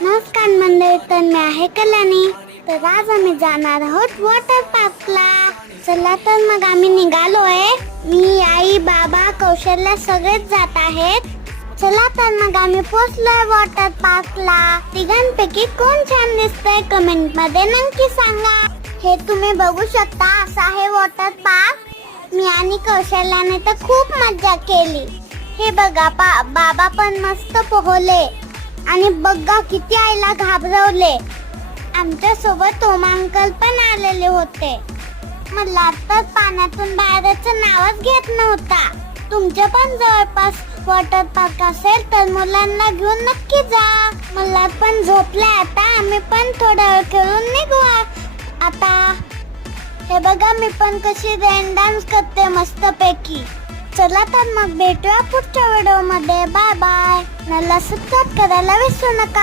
नमस्कार मंडळी, तर मी आहे कल्याणी. तर आज आम्ही जाणार आहोत वॉटर पार्कला. चला तर मग आम्ही निघालोय. मी, आई, बाबा, कौशल्या सगळेच जात आहेत. चला तर मग आम्ही पोहोचलोय वॉटर पार्कला. तिघांपैकी कोण छान दिसतंय कमेंट मध्ये नक्की सांगा. हे तुम्ही बघू शकता, असा आहे वॉटर पार्क. मी आणि कौशल्याने तर खूप मजा केली. हे बघा, बाबा पण मस्त पोहले आणि बघा किती आईला घाबरवले. आमच्या सोबत ओम अंकल पण आलेले होते. मला तर पाण्यातून बाहेरचं नावच घेत नव्हता. तुमच्या पण जवळपास वॉटर पार्क असेल तर मुलांना घेऊन नक्की जा. मला पण झोपलाय आता. आम्ही पण थोडा वेळ खेळून निघू आता. हे बघा, मी पण कशी रेन डान्स करते मस्त पैकी. चला तर मग भेटूया पुढच्या व्हिडिओ मध्ये. Bye bye. मला सबस्क्राईब करायला विसरू नका.